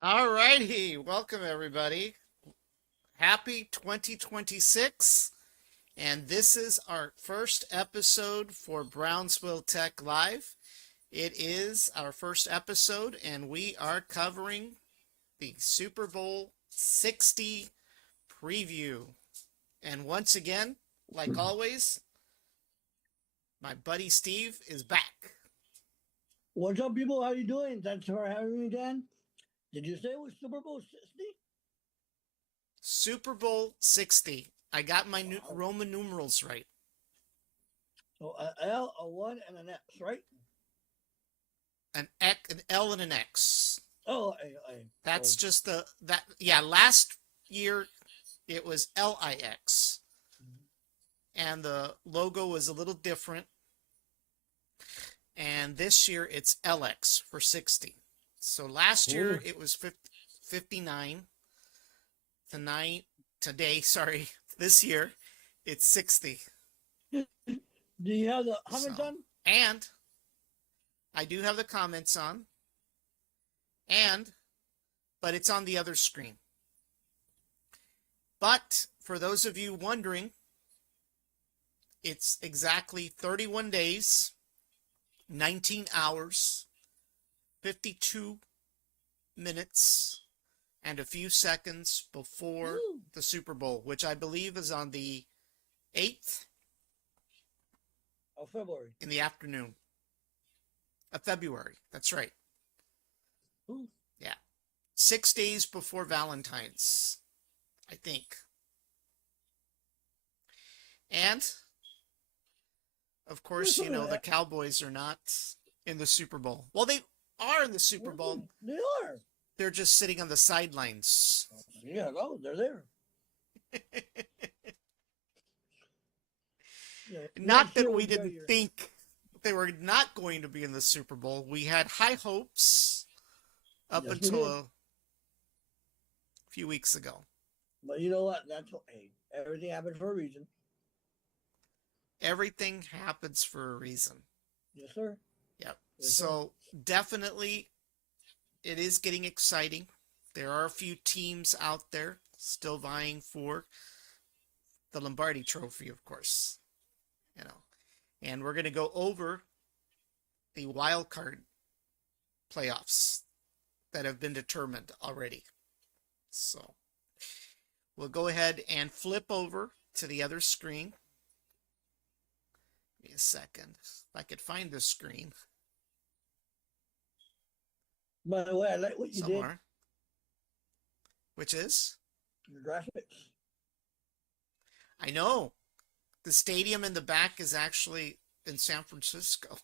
All righty. Welcome, everybody. Happy 2026. And this is our first episode for Brownsville Tech Live. It is our first episode, and we are covering the Super Bowl 60 preview. And once again, like always, my buddy Steve is back. What's up, people? How you doing? Thanks for having me again. Did you say it was Super Bowl 60? Super Bowl 60. I got my Wow. Roman numerals right. So a L, a 1, and an X, right? An X, an L, and an X. Oh, That's just yeah, last year it was LIX and the logo was a little different. And this year it's LX for 60. So last year it was 59. Today, sorry, this year it's 60. Do you have the comments So, on? and I do have the comments on. But it's on the other screen. But for those of you wondering, it's exactly 31 days, 19 hours, 52 minutes, and a few seconds before the Super Bowl, which I believe is on the 8th Of February. in the afternoon of February. That's right. Ooh. Yeah. 6 days before Valentine's, I think. And, of course, you know, the Cowboys are not in the Super Bowl. Well, they are in the Super Bowl. They are. They're just sitting on the sidelines. Yeah, no, they're there. Yeah, Not that we didn't think they were not going to be in the Super Bowl. We had high hopes up until a few weeks ago. But you know what? That's hey, everything happens for a reason. Everything happens for a reason. Yes, sir. Yep. Yes, So definitely it is getting exciting. There are a few teams out there still vying for the Lombardi Trophy, of course. You know. And we're going to go over the Wildcard playoffs that have been determined already. So we'll go ahead and flip over to the other screen. Give me a second. If I could find the screen. By the way, I like what you somewhere. did. Which is? Your graphics. I know. The stadium in the back is actually in San Francisco.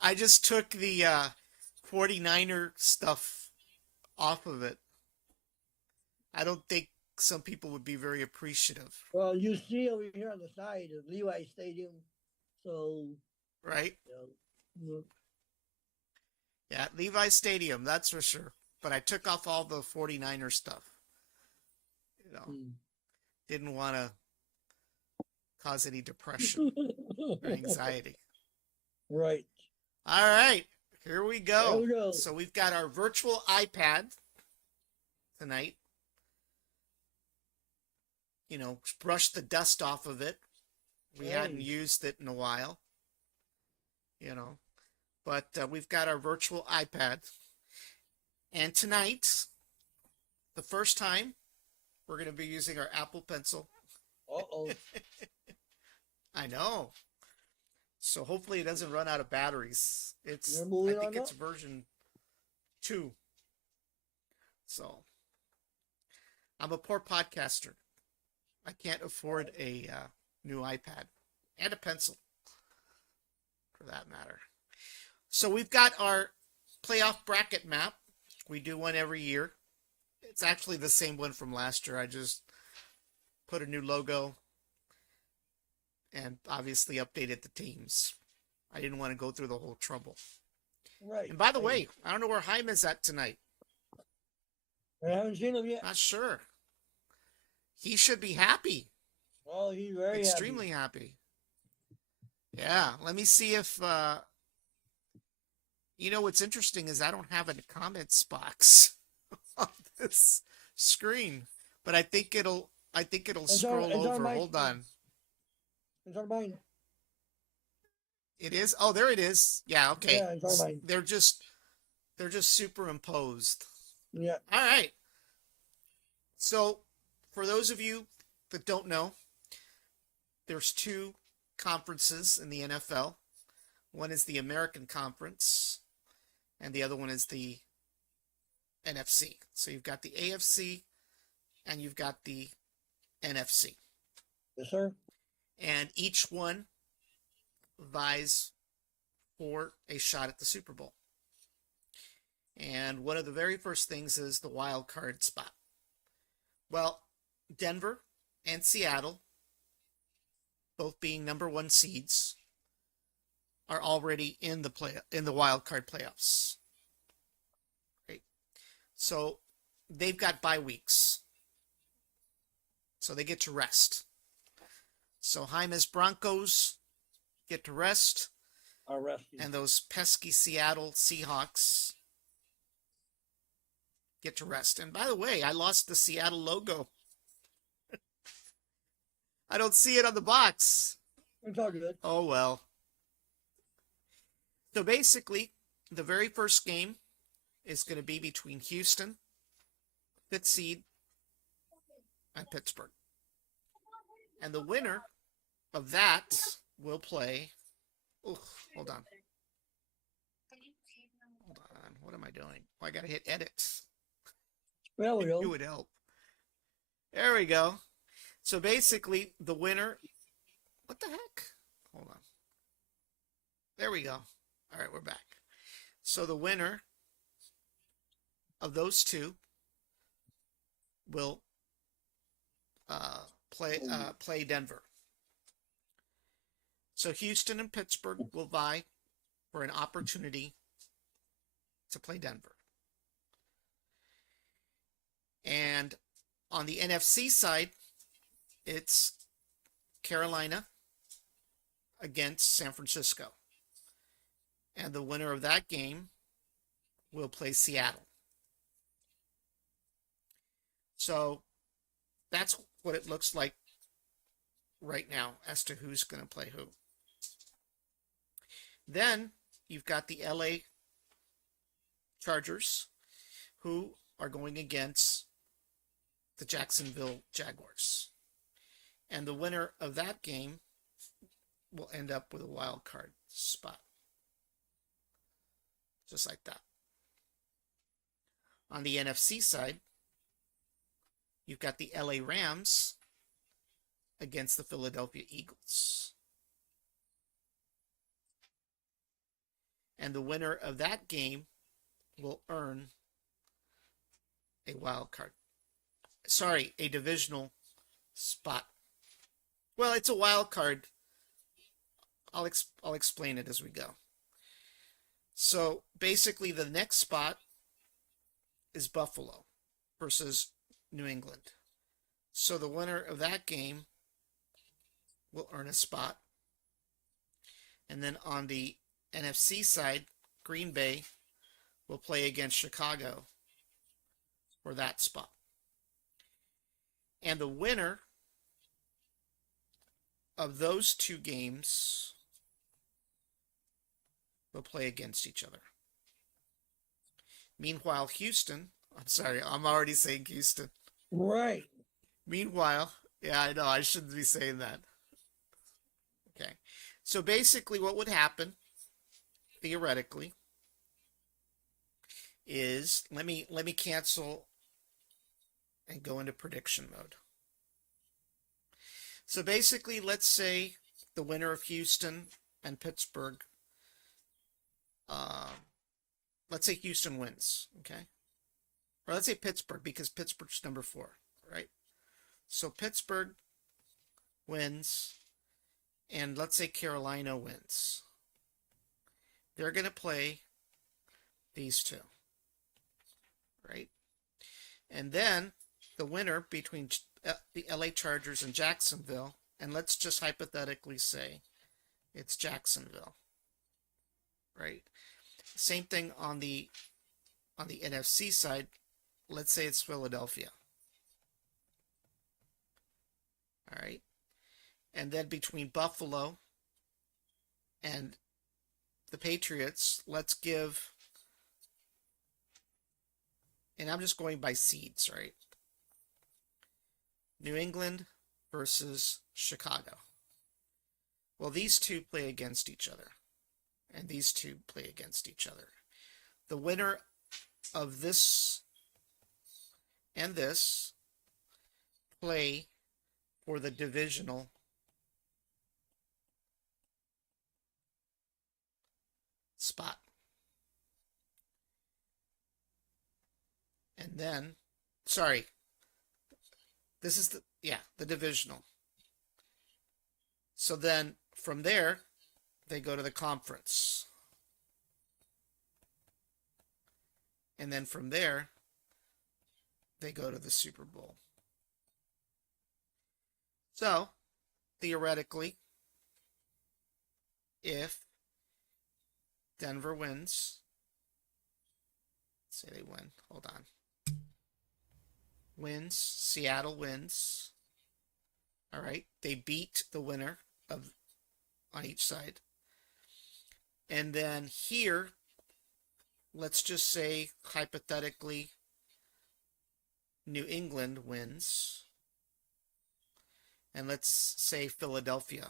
I just took the 49er stuff off of it. I don't think some people would be very appreciative. Well, you see over here on the side is Levi Stadium. So. Right? You know, yeah, Levi Stadium, that's for sure. But I took off all the 49er stuff. You know, didn't want to cause any depression or anxiety. Right. All right, here we go. There we go. So we've got our virtual iPad tonight. You know, brush the dust off of it. We hadn't used it in a while. You know, but we've got our virtual iPad. And tonight, the first time, we're going to be using our Apple Pencil. Uh-oh. I know. So hopefully it doesn't run out of batteries. I think it's version 2. So I'm a poor podcaster. I can't afford a new iPad and a pencil, for that matter. So we've got our playoff bracket map. We do one every year. It's actually the same one from last year. I just put a new logo and obviously updated the teams. I didn't want to go through the whole trouble. Right. And by the way, I don't know where Jaime is at tonight. I haven't seen him yet. Not sure. He should be happy. Oh, he's very extremely happy. Yeah, let me see if You know what's interesting is I don't have a comments box on this screen, but I think it'll scroll over. Hold on. It's on mine. It is. Oh, there it is. Yeah. Okay. Yeah, it's on mine. They're just superimposed. Yeah. All right. So, for those of you that don't know, there's two conferences in the NFL. One is the American Conference, and the other one is the NFC. So you've got the AFC, and you've got the NFC. Yes, sir. And each one vies for a shot at the Super Bowl. And one of the very first things is the wild card spot. Well, Denver and Seattle, both being number one seeds, are already in the wild card playoffs. Right? So they've got bye weeks. So they get to rest. So Jaime's Broncos get to rest. Are resting. And those pesky Seattle Seahawks get to rest. And by the way, I lost the Seattle logo. I don't see it on the box. It's all good. Oh, well. So basically, the very first game is going to be between Houston, 5th seed, and Pittsburgh. And the winner of that will play... Oh, hold on. Hold on. What am I doing? Oh, I got to hit edit. Well, we It go. would help. There we go. So basically, the winner... What the heck? Hold on. There we go. All right, we're back. So the winner of those two will play Denver. So Houston and Pittsburgh will vie for an opportunity to play Denver. And on the NFC side, it's Carolina against San Francisco. And the winner of that game will play Seattle. So that's what it looks like right now as to who's going to play who. Then you've got the LA Chargers, who are going against the Jacksonville Jaguars. And the winner of that game will end up with a wild card spot. Just like that. On the NFC side, you've got the LA Rams against the Philadelphia Eagles. And the winner of that game will earn a wild card. Sorry, a divisional spot. Well, it's a wild card. I'll explain it as we go. So basically, the next spot is Buffalo versus New England. So the winner of that game will earn a spot. And then on the NFC side, Green Bay will play against Chicago for that spot. And the winner of those two games will play against each other. Meanwhile, Houston, I'm sorry, I'm already saying Houston. Right. Meanwhile, yeah, I know, I shouldn't be saying that. Okay. So basically what would happen, theoretically, is, let me cancel and go into prediction mode. So basically, let's say the winner of Houston and Pittsburgh, let's say Houston wins, okay? Or let's say Pittsburgh, because Pittsburgh's number 4, right? So Pittsburgh wins, and let's say Carolina wins. They're going to play these two, right? And then the winner between the LA Chargers and Jacksonville, and let's just hypothetically say it's Jacksonville, right? Same thing on the NFC side. Let's say it's Philadelphia. All right. And then between Buffalo and the Patriots, let's give, and I'm just going by seeds, right? New England versus Chicago. Well, these two play against each other, and these two play against each other. The winner of this and this play for the divisional spot. And then, sorry, this is the divisional. So then from there, they go to the conference. And then from there, they go to the Super Bowl. So, theoretically, if Denver wins, let's say they win, hold on. Wins, Seattle wins. All right, they beat the winner of on each side. And then here, let's just say hypothetically New England wins. And let's say Philadelphia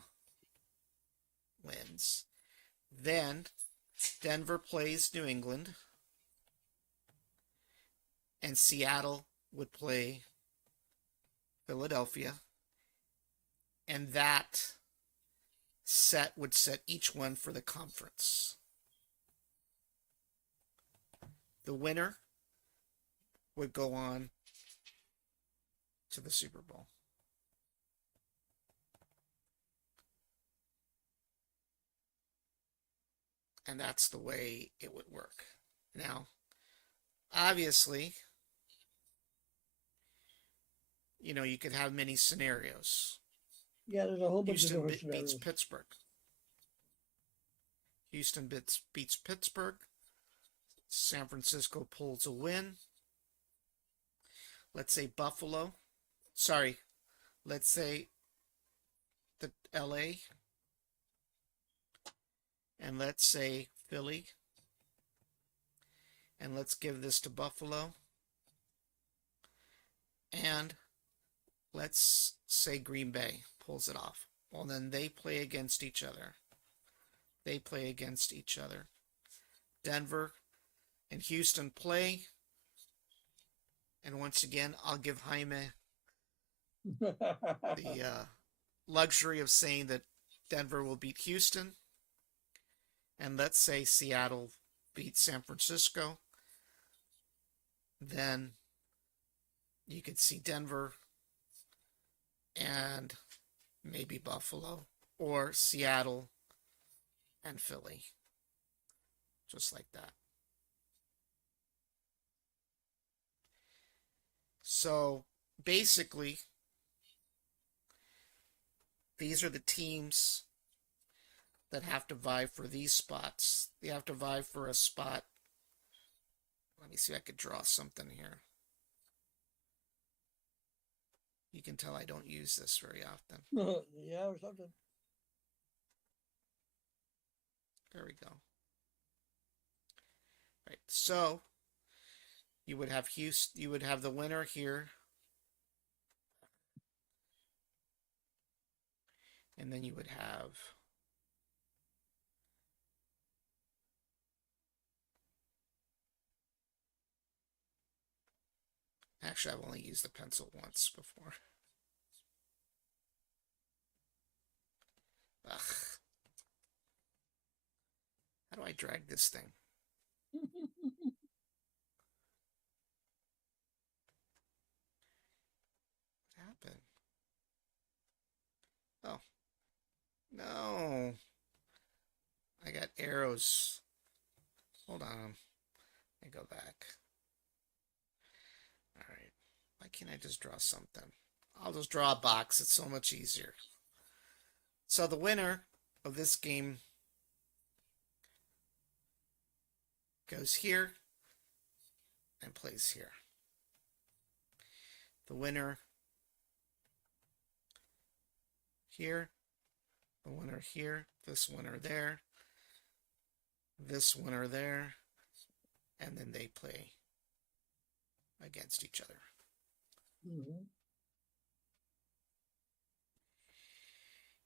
wins. Then Denver plays New England. And Seattle would play Philadelphia. And that set would set each one for the conference. The winner would go on to the Super Bowl. And that's the way it would work. Now, obviously, you could have many scenarios. Yeah, there's a whole bunch of different Houston scenarios. beats Pittsburgh. Houston beats Pittsburgh. San Francisco pulls a win. Let's say Buffalo. Sorry, let's say the LA. And let's say Philly. And let's give this to Buffalo. And let's say Green Bay pulls it off. Well, then they play against each other. They play against each other. Denver and Houston play. And once again, I'll give Jaime the luxury of saying that Denver will beat Houston. And let's say Seattle beats San Francisco. Then you could see Denver and maybe Buffalo, or Seattle and Philly. Just like that. So basically, these are the teams that have to vie for these spots. They have to vie for a spot. Let me see if I could draw something here. You can tell I don't use this very often. Yeah, or something. There we go. Right. So you would have Houston. You would have the winner here, and then you would have actually, I've only used the pencil once before. Ugh. How do I drag this thing? What happened? Oh. No. I got arrows. Hold on. Let me go back. Alright. Why can't I just draw something? I'll just draw a box. It's so much easier. So the winner of this game goes here and plays here. The winner here, the winner here, this winner there, this winner there, and then they play against each other. Mm-hmm.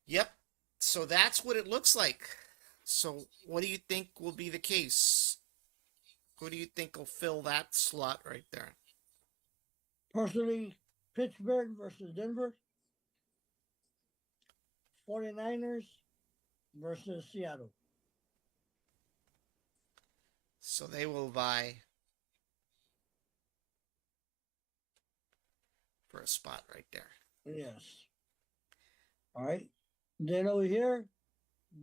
Yep. So that's what it looks like. So what do you think will be the case? Who do you think will fill that slot right there? Personally, Pittsburgh versus Denver. 49ers versus Seattle. So they will vie for a spot right there. Yes. All right. Then over here,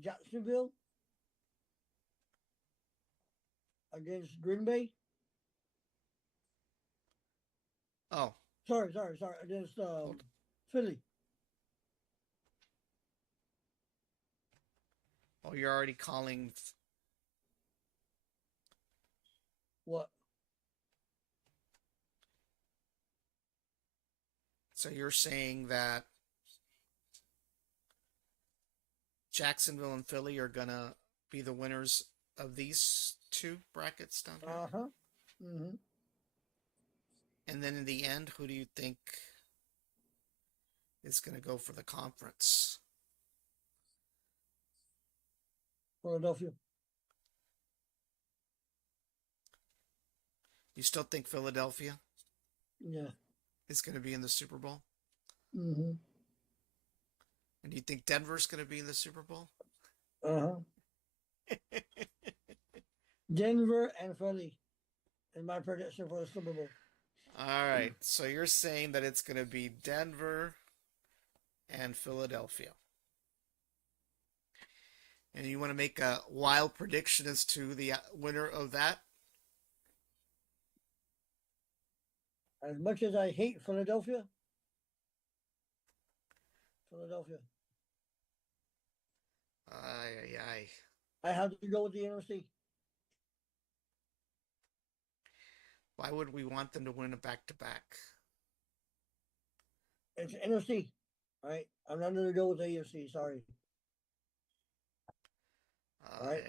Jacksonville against Green Bay. Oh. Sorry. Against Philly. Oh, you're already calling. What? So you're saying that Jacksonville and Philly are going to be the winners of these two brackets down here? Uh-huh. Mm-hmm. And then in the end, who do you think is going to go for the conference? Philadelphia. You still think Philadelphia? Yeah. Is going to be in the Super Bowl? Mm-hmm. And do you think Denver's going to be in the Super Bowl? Uh-huh. Denver and Philly is my prediction for the Super Bowl. All right. So you're saying that it's going to be Denver and Philadelphia. And you want to make a wild prediction as to the winner of that? As much as I hate Philadelphia. I have to go with the NFC. Why would we want them to win a back-to-back? It's NFC. All right. I'm not going to go with the AFC. Sorry. All right.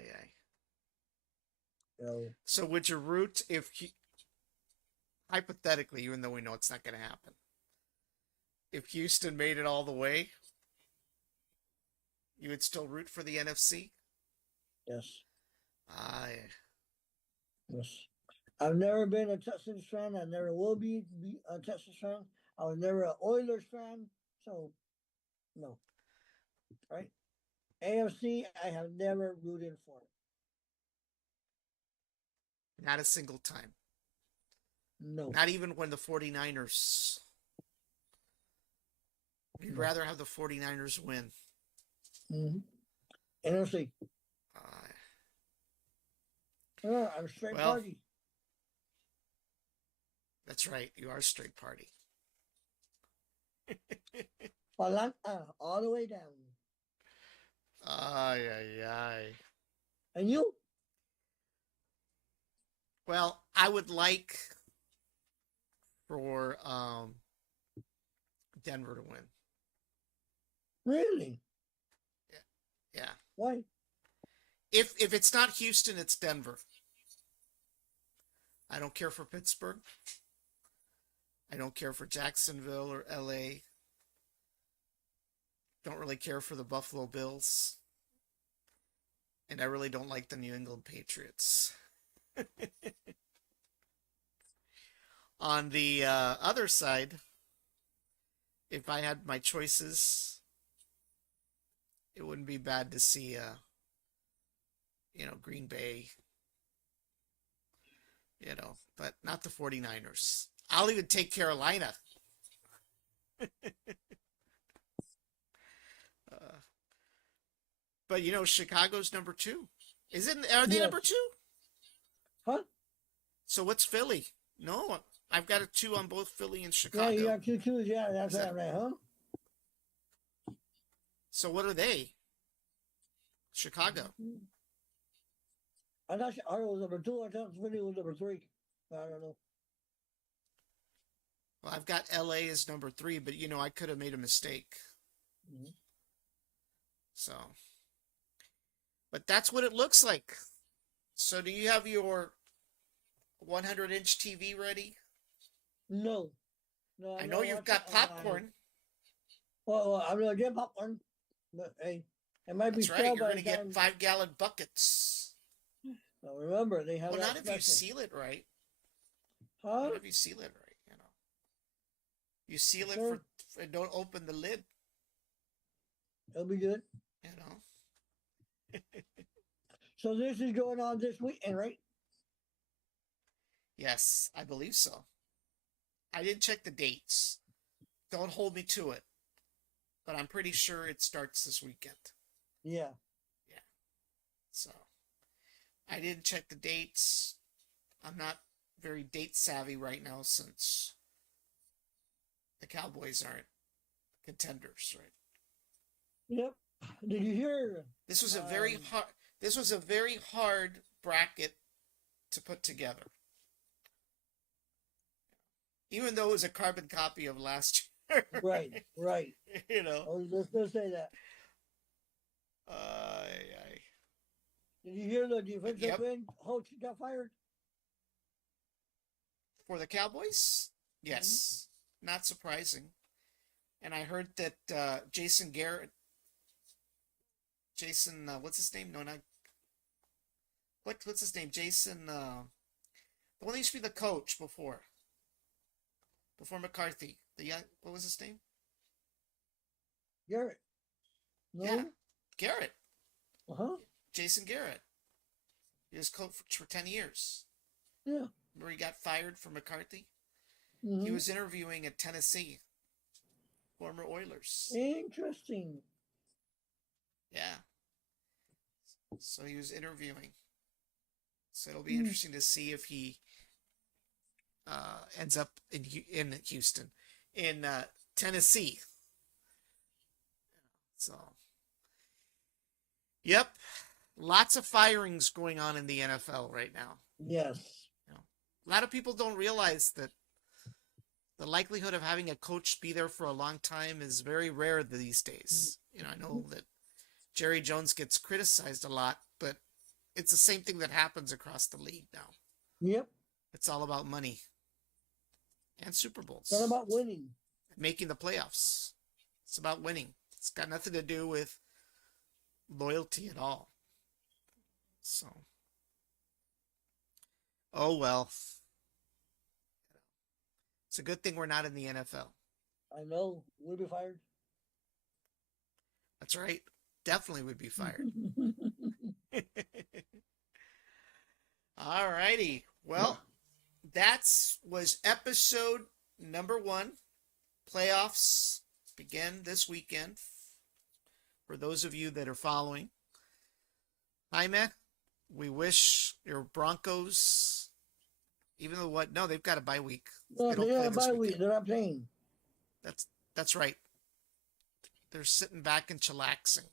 So would you root if hypothetically, even though we know it's not going to happen, if Houston made it all the way, you would still root for the NFC? Yes. Yes. I've never been a Texans fan. I never will be a Texans fan. I was never an Oilers fan. So, no. Right? AFC, I have never rooted for it. Not a single time. No. Not even when the 49ers. You'd rather have the 49ers win. Mm-hmm. NFC. I'm straight party. That's right. You are straight party. All the way down. And you? Well, I would like for Denver to win. Really? Yeah. Why? If it's not Houston, it's Denver. I don't care for Pittsburgh. I don't care for Jacksonville or LA. Don't really care for the Buffalo Bills. And I really don't like the New England Patriots. On the other side, if I had my choices, it wouldn't be bad to see, Green Bay, but not the 49ers. I'll even take Carolina. But Chicago's number 2. Are they number 2? Huh? So what's Philly? No, I've got a 2 on both Philly and Chicago. Yeah, you have 2 twos. Yeah, that's right, huh? So what are they? Chicago. I'm not sure. I was number 2. I thought Smitty was number 3. I don't know. Well, I've got LA as number 3, but I could have made a mistake. Mm-hmm. So, but that's what it looks like. So, do you have your 100-inch TV ready? No. I know you've got popcorn. Well, I'm going to get popcorn. But hey, it might That's be right. stale You're by going to the time. get 5-gallon buckets. Now remember, they have Well, that not if you special. seal it right. Huh? Not if you seal it right. You seal it Sure. for don't open the lid. It'll be good. So this is going on this weekend, right? Yes, I believe so. I didn't check the dates. Don't hold me to it. But I'm pretty sure it starts this weekend. Yeah. Yeah. So, I didn't check the dates. I'm not very date savvy right now since the Cowboys aren't contenders, right? Yep. Did you hear? This was a very hard. This was a very hard bracket to put together. Even though it was a carbon copy of last year. Right. I was just gonna say that. Did you hear the defensive end coach got fired? For the Cowboys? Yes. Mm-hmm. Not surprising. And I heard that Jason Garrett. What's his name? No, not. What's his name? Jason. The one that used to be the coach before McCarthy. What was his name? Garrett. No? Yeah, Garrett. Jason Garrett. He was coach for 10 years. Yeah. Remember he got fired from McCarthy? Mm-hmm. He was interviewing at Tennessee. Former Oilers. Interesting. Yeah. So he was interviewing. So it'll be interesting to see if he ends up in Houston, in Tennessee. So, yep, lots of firings going on in the NFL right now. Yes. A lot of people don't realize that the likelihood of having a coach be there for a long time is very rare these days. I know that Jerry Jones gets criticized a lot, but it's the same thing that happens across the league now. Yep. It's all about money and Super Bowls. It's all about winning. Making the playoffs. It's about winning. It's got nothing to do with loyalty at all. So, oh well. It's a good thing we're not in the NFL. I know. We'll be fired. That's right. Definitely would be fired. All righty. Well, that was episode number 1. Playoffs begin this weekend. For those of you that are following. Jaime, we wish your Broncos, even though no, they've got a bye week. No, they got a bye week. They're not playing. That's right. They're sitting back and chillaxing.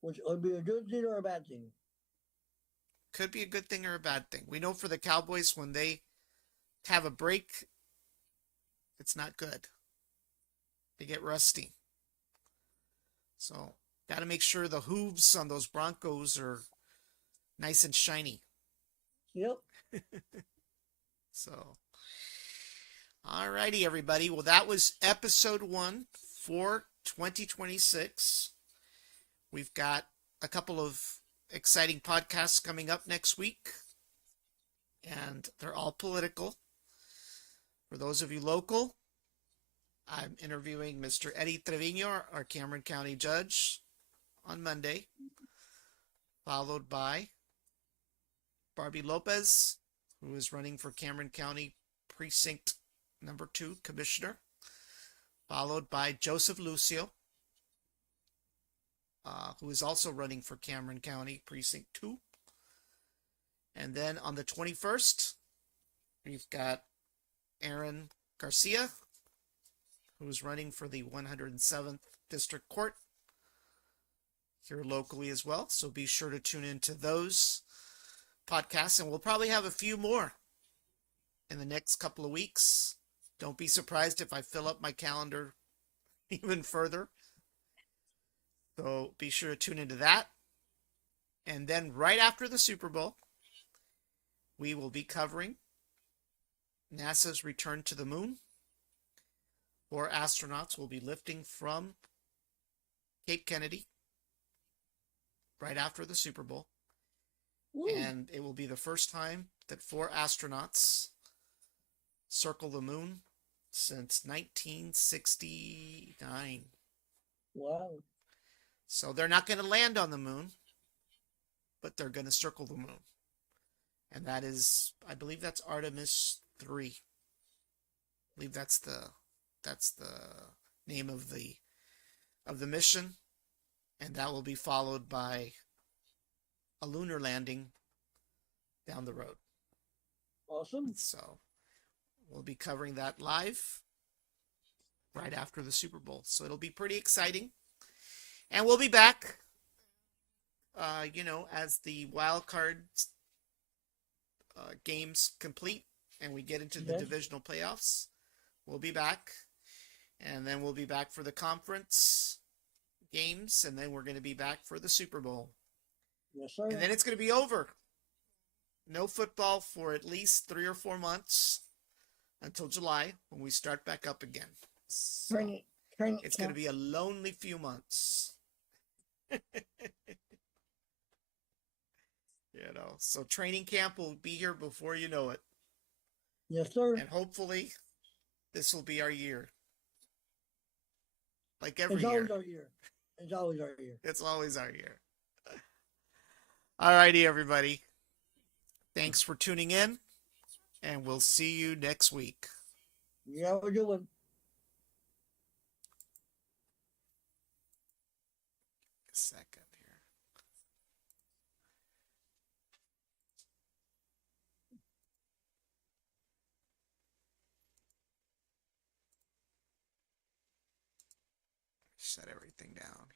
Which would be a good thing or a bad thing? Could be a good thing or a bad thing. We know for the Cowboys, when they have a break, it's not good. They get rusty. So, got to make sure the hooves on those Broncos are nice and shiny. Yep. So, all righty, everybody. Well, that was episode 1 for 2026. We've got a couple of exciting podcasts coming up next week, and they're all political. For those of you local, I'm interviewing Mr. Eddie Trevino, our Cameron County judge, on Monday, followed by Barbie Lopez, who is running for Cameron County Precinct number 2 Commissioner, followed by Joseph Lucio, who is also running for Cameron County Precinct 2. And then on the 21st, we've got Aaron Garcia, who is running for the 107th District Court here locally as well. So be sure to tune into those podcasts, and we'll probably have a few more in the next couple of weeks. Don't be surprised if I fill up my calendar even further. So be sure to tune into that. And then right after the Super Bowl, we will be covering NASA's return to the moon. 4 astronauts will be lifting from Cape Kennedy right after the Super Bowl. Woo. And it will be the first time that 4 astronauts circle the moon since 1969. Wow. So they're not going to land on the moon, but they're going to circle the moon. And that is, I believe that's Artemis 3. I believe that's the name of the mission. And that will be followed by a lunar landing down the road. Awesome. So we'll be covering that live right after the Super Bowl. So it'll be pretty exciting. And we'll be back, as the Wildcard games complete and we get into the divisional playoffs. We'll be back. And then we'll be back for the conference games. And then we're going to be back for the Super Bowl. Yes, sir. And then it's going to be over. No football for at least 3 or 4 months until July when we start back up again. So it's going to be a lonely few months. So training camp will be here before you know it. Yes, sir. And hopefully this will be our year. Like every year. It's always our year. It's always our year. It's always our year. All righty, everybody. Thanks for tuning in, and we'll see you next week. Yeah, we're doing. A second here. Shut everything down.